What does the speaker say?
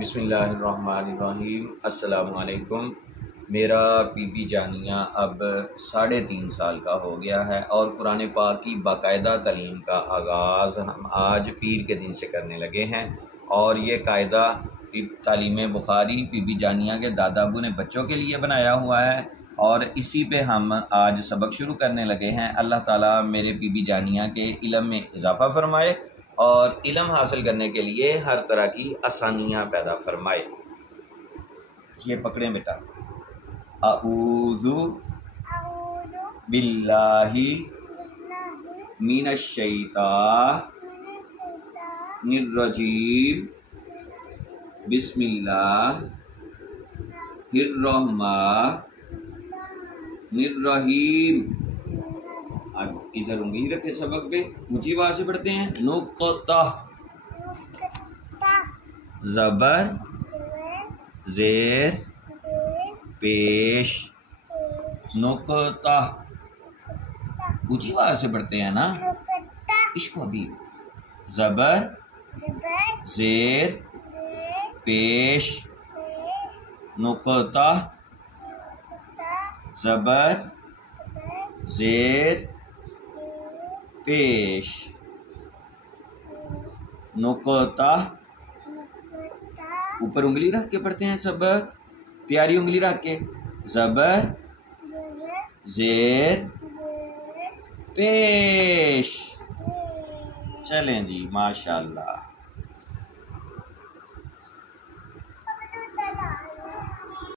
بسم اللہ الرحمن الرحیم۔ السلام علیکم۔ میرا پی پی جانیہ اب 3.5 سال کا ہو گیا ہے اور قرآن پاک کی باقاعدہ تعلیم کا آغاز ہم آج پیر کے دن سے کرنے لگے ہیں، اور یہ قاعدہ تعلیم بخاری پی پی جانیہ کے دادا ابو نے بچوں کے لیے بنایا ہوا ہے، اور اسی پہ ہم آج سبق شروع کرنے لگے ہیں۔ اللہ تعالیٰ میرے پی پی جانیہ کے علم میں اضافہ فرمائے اور علم حاصل کرنے کے لیے ہر طرح کی آسانیاں پیدا فرمائے۔ یہ پکڑیں بیٹا۔ اعوذ باللہ من الشیطان الرجیم، بسم اللہ الرحمن الرحیم۔ اب ادھر انگلی رکھے سبق پہ، اونچی آواز سے پڑھتے ہیں۔ نقطہ، زبر زیر پیش، نقطہ۔ اونچی آواز سے پڑھتے ہیں نا، اس کو بھی۔ زبر زیر پیش، نقطہ، زبر زیر پیش، نقطہ۔ اوپر انگلی رکھ کے پڑھتے ہیں سبق، پیاری انگلی رکھ کے۔ زبر زیر پیش۔ چلیں جی، ماشاءاللہ۔